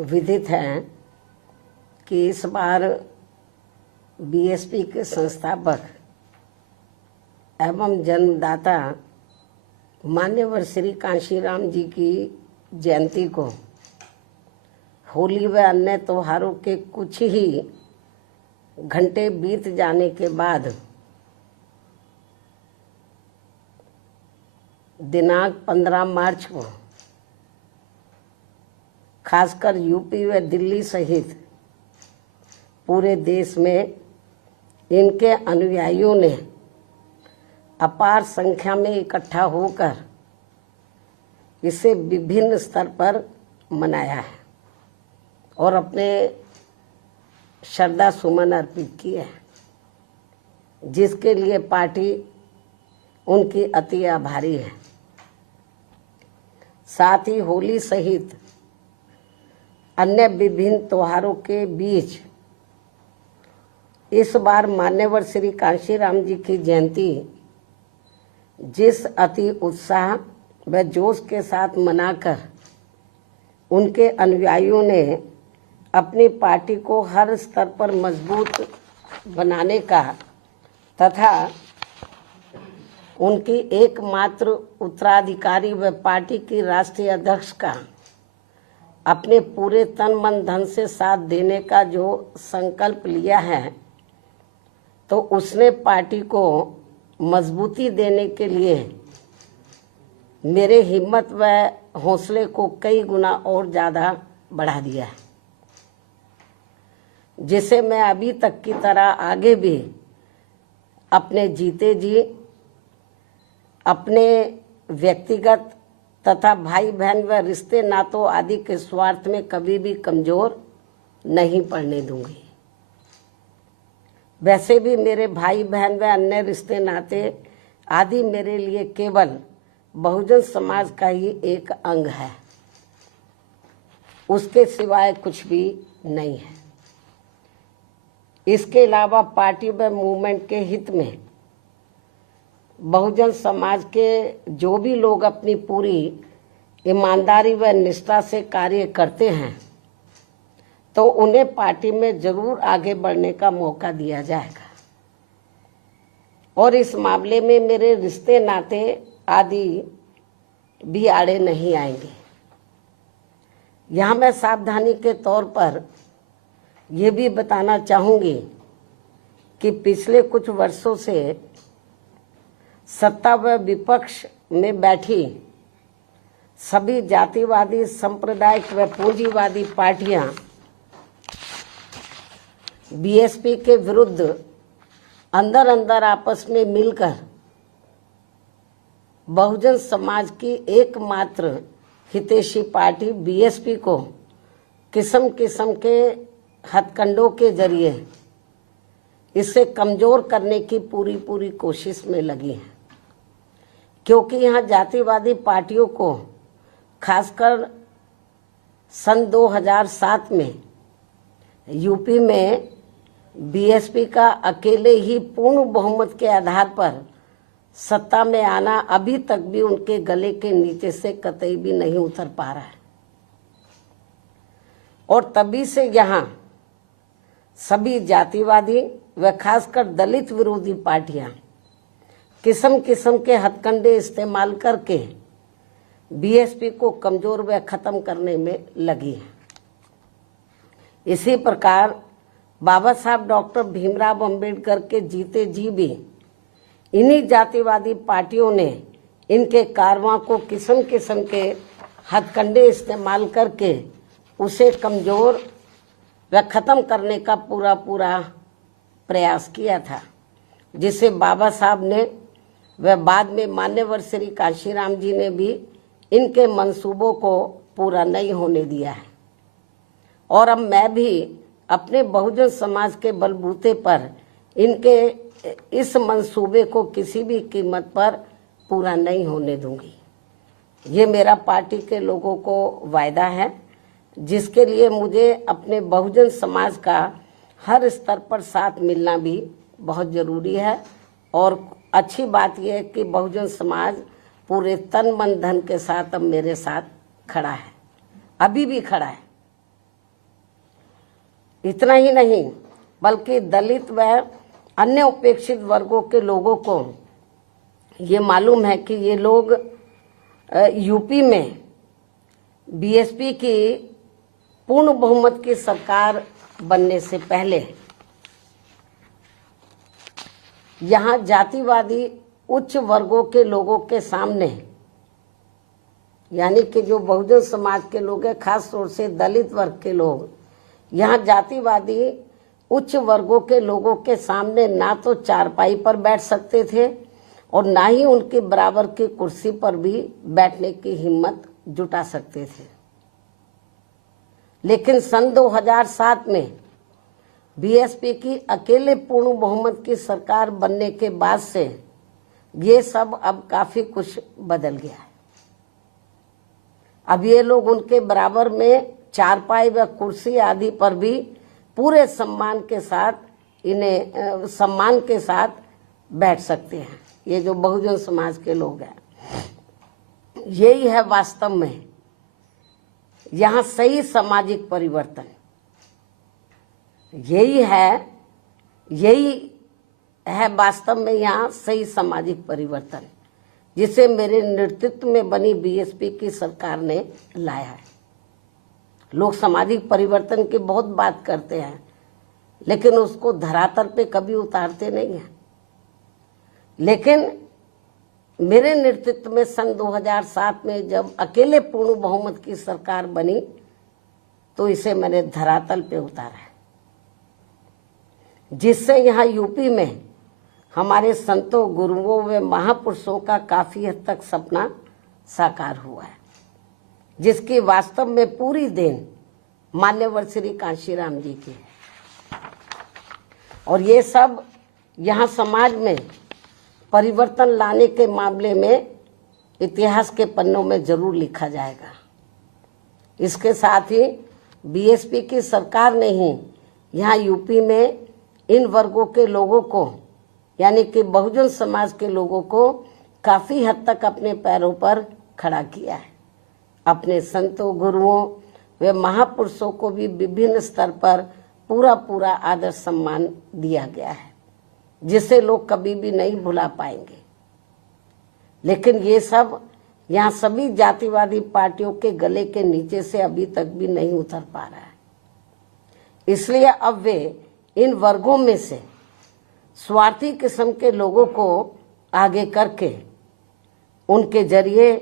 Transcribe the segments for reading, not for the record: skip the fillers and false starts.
विदित है कि इस बार बीएसपी के संस्थापक एवं जन्मदाता मान्यवर श्री कांशीराम जी की जयंती को होली व अन्य त्योहारों के कुछ ही घंटे बीत जाने के बाद दिनांक 15 मार्च को खासकर यूपी व दिल्ली सहित पूरे देश में इनके अनुयायियों ने अपार संख्या में इकट्ठा होकर इसे विभिन्न स्तर पर मनाया है और अपने श्रद्धा सुमन अर्पित किए हैं, जिसके लिए पार्टी उनकी अति आभारी है। साथ ही होली सहित अन्य विभिन्न त्योहारों के बीच इस बार मान्यवर श्री कांशीराम जी की जयंती जिस अति उत्साह व जोश के साथ मनाकर उनके अनुयायियों ने अपनी पार्टी को हर स्तर पर मजबूत बनाने का तथा उनकी एकमात्र उत्तराधिकारी व पार्टी की राष्ट्रीय अध्यक्ष का अपने पूरे तन मन धन से साथ देने का जो संकल्प लिया है, तो उसने पार्टी को मजबूती देने के लिए मेरे हिम्मत व हौसले को कई गुना और ज़्यादा बढ़ा दिया है, जिसे मैं अभी तक की तरह आगे भी अपने जीते जी अपने व्यक्तिगत तथा भाई बहन व रिश्ते नातों आदि के स्वार्थ में कभी भी कमजोर नहीं पड़ने दूंगी। वैसे भी मेरे भाई बहन व अन्य रिश्ते नाते आदि मेरे लिए केवल बहुजन समाज का ही एक अंग है, उसके सिवाय कुछ भी नहीं है। इसके अलावा पार्टी व मूवमेंट के हित में बहुजन समाज के जो भी लोग अपनी पूरी ईमानदारी व निष्ठा से कार्य करते हैं, तो उन्हें पार्टी में जरूर आगे बढ़ने का मौका दिया जाएगा और इस मामले में मेरे रिश्ते नाते आदि भी आड़े नहीं आएंगे। यहाँ मैं सावधानी के तौर पर ये भी बताना चाहूँगी कि पिछले कुछ वर्षों से सत्ता व विपक्ष में बैठी सभी जातिवादी सांप्रदायिक व पूंजीवादी पार्टियां बीएसपी के विरुद्ध अंदर अंदर आपस में मिलकर बहुजन समाज की एकमात्र हितैषी पार्टी बीएसपी को किस्म किस्म के हथकंडों के जरिए इसे कमजोर करने की पूरी कोशिश में लगी है, क्योंकि यहाँ जातिवादी पार्टियों को खासकर सन 2007 में यूपी में बीएसपी का अकेले ही पूर्ण बहुमत के आधार पर सत्ता में आना अभी तक भी उनके गले के नीचे से कतई भी नहीं उतर पा रहा है और तभी से यहाँ सभी जातिवादी व खासकर दलित विरोधी पार्टियां किस्म किस्म के हथकंडे इस्तेमाल करके बीएसपी को कमजोर व खत्म करने में लगी है। इसी प्रकार बाबा साहब डॉक्टर भीमराव अंबेडकर के जीते जी भी इन्हीं जातिवादी पार्टियों ने इनके कारवां को किस्म किस्म के हथकंडे इस्तेमाल करके उसे कमजोर व खत्म करने का पूरा प्रयास किया था, जिसे बाबा साहब ने व बाद में मान्यवर श्री कांशीराम जी ने भी इनके मंसूबों को पूरा नहीं होने दिया है। और अब मैं भी अपने बहुजन समाज के बलबूते पर इनके इस मंसूबे को किसी भी कीमत पर पूरा नहीं होने दूंगी। ये मेरा पार्टी के लोगों को वायदा है, जिसके लिए मुझे अपने बहुजन समाज का हर स्तर पर साथ मिलना भी बहुत ज़रूरी है। और अच्छी बात यह है कि बहुजन समाज पूरे तन मन धन के साथ अब मेरे साथ खड़ा है, अभी भी खड़ा है। इतना ही नहीं बल्कि दलित व अन्य उपेक्षित वर्गों के लोगों को ये मालूम है कि ये लोग यूपी में बीएसपी की पूर्ण बहुमत की सरकार बनने से पहले यहाँ जातिवादी उच्च वर्गों के लोगों के सामने, यानी कि जो बहुजन समाज के लोग हैं, खास तौर से दलित वर्ग के लोग, यहाँ जातिवादी उच्च वर्गों के लोगों के सामने ना तो चारपाई पर बैठ सकते थे और ना ही उनके बराबर की कुर्सी पर भी बैठने की हिम्मत जुटा सकते थे। लेकिन सन 2007 में बीएसपी की अकेले पूर्ण बहुमत की सरकार बनने के बाद से ये सब अब काफी कुछ बदल गया है। अब ये लोग उनके बराबर में चारपाई व कुर्सी आदि पर भी पूरे सम्मान के साथ बैठ सकते हैं। ये जो बहुजन समाज के लोग हैं, यही है वास्तव में यहाँ सही सामाजिक परिवर्तन। यही है वास्तव में यहाँ सही सामाजिक परिवर्तन, जिसे मेरे नेतृत्व में बनी बीएसपी की सरकार ने लाया है। लोग सामाजिक परिवर्तन की बहुत बात करते हैं, लेकिन उसको धरातल पे कभी उतारते नहीं हैं। लेकिन मेरे नेतृत्व में सन 2007 में जब अकेले पूर्ण बहुमत की सरकार बनी तो इसे मैंने धरातल पे उतारा है, जिससे यहाँ यूपी में हमारे संतों, गुरुओं व महापुरुषों का काफी हद तक सपना साकार हुआ है, जिसकी वास्तव में पूरी देन मान्यवर श्री कांशीराम जी की है। और ये सब यहाँ समाज में परिवर्तन लाने के मामले में इतिहास के पन्नों में जरूर लिखा जाएगा। इसके साथ ही बीएसपी की सरकार ने ही यहाँ यूपी में इन वर्गों के लोगों को, यानी कि बहुजन समाज के लोगों को काफी हद तक अपने पैरों पर खड़ा किया है। अपने संतों, गुरुओं व महापुरुषों को भी विभिन्न स्तर पर पूरा आदर सम्मान दिया गया है, जिसे लोग कभी भी नहीं भुला पाएंगे। लेकिन ये सब यहाँ सभी जातिवादी पार्टियों के गले के नीचे से अभी तक भी नहीं उतर पा रहा है। इसलिए अब वे इन वर्गों में से स्वार्थी किस्म के लोगों को आगे करके उनके जरिए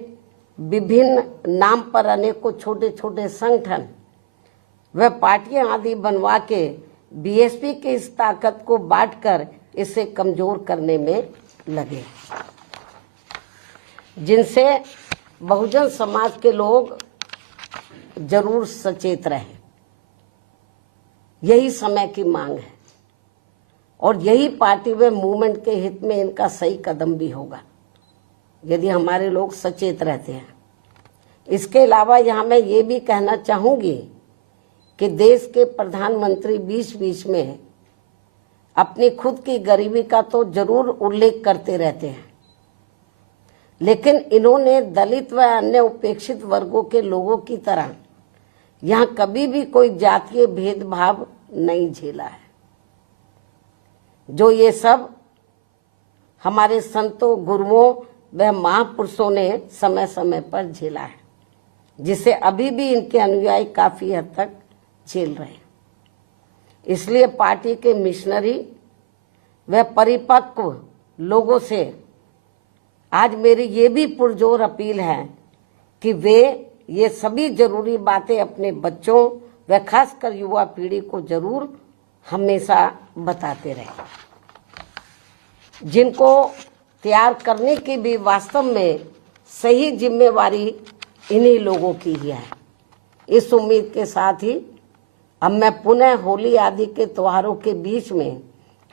विभिन्न नाम पर अनेकों छोटे छोटे संगठन व पार्टियां आदि बनवा के बीएसपी की इस ताकत को बांटकर इसे कमजोर करने में लगे, जिनसे बहुजन समाज के लोग जरूर सचेत रहें। यही समय की मांग है और यही पार्टी व मूवमेंट के हित में इनका सही कदम भी होगा, यदि हमारे लोग सचेत रहते हैं। इसके अलावा यहाँ मैं ये भी कहना चाहूँगी कि देश के प्रधानमंत्री बीच बीच में अपनी खुद की गरीबी का तो जरूर उल्लेख करते रहते हैं, लेकिन इन्होंने दलित व अन्य उपेक्षित वर्गों के लोगों की तरह यहाँ कभी भी कोई जातीय भेदभाव नहीं झेला है, जो ये सब हमारे संतों, गुरुओं व महापुरुषों ने समय समय पर झेला है, जिसे अभी भी इनके अनुयायी काफी हद तक झेल रहे हैं। इसलिए पार्टी के मिशनरी व परिपक्व लोगों से आज मेरी ये भी पुरजोर अपील है कि वे ये सभी जरूरी बातें अपने बच्चों व खासकर युवा पीढ़ी को जरूर हमेशा बताते रहें, जिनको तैयार करने की भी वास्तव में सही जिम्मेवारी इन्हीं लोगों की ही है। इस उम्मीद के साथ ही अब मैं पुनः होली आदि के त्योहारों के बीच में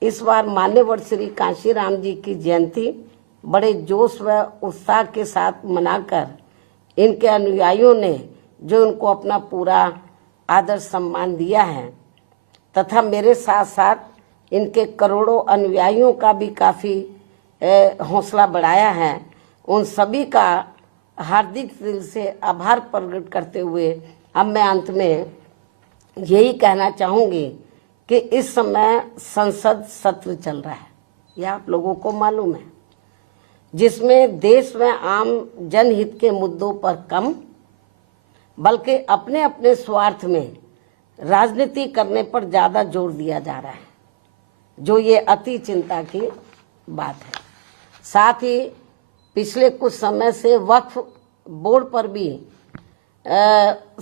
इस बार मान्यवर श्री कांशीराम जी की जयंती बड़े जोश व उत्साह के साथ मनाकर इनके अनुयायियों ने जो इनको अपना पूरा आदर सम्मान दिया है तथा मेरे साथ साथ इनके करोड़ों अनुयायियों का भी काफ़ी हौसला बढ़ाया है, उन सभी का हार्दिक दिल से आभार प्रकट करते हुए अब मैं अंत में यही कहना चाहूँगी कि इस समय संसद सत्र चल रहा है, यह आप लोगों को मालूम है, जिसमें देश में आम जनहित के मुद्दों पर कम बल्कि अपने अपने स्वार्थ में राजनीति करने पर ज्यादा जोर दिया जा रहा है, जो ये अति चिंता की बात है। साथ ही पिछले कुछ समय से वक्फ बोर्ड पर भी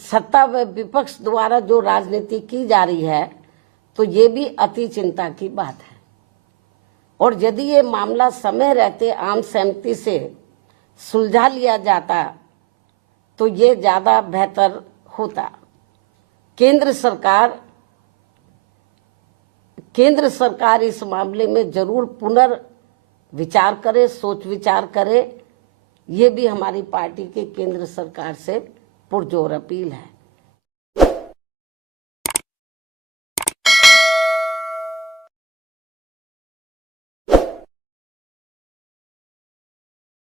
सत्ता व विपक्ष द्वारा जो राजनीति की जा रही है, तो ये भी अति चिंता की बात है। और यदि ये मामला समय रहते आम सहमति से सुलझा लिया जाता तो ये ज्यादा बेहतर होता। केंद्र सरकार इस मामले में जरूर पुनर्विचार करे, सोच विचार करे। ये भी हमारी पार्टी के केंद्र सरकार से पुरजोर अपील है।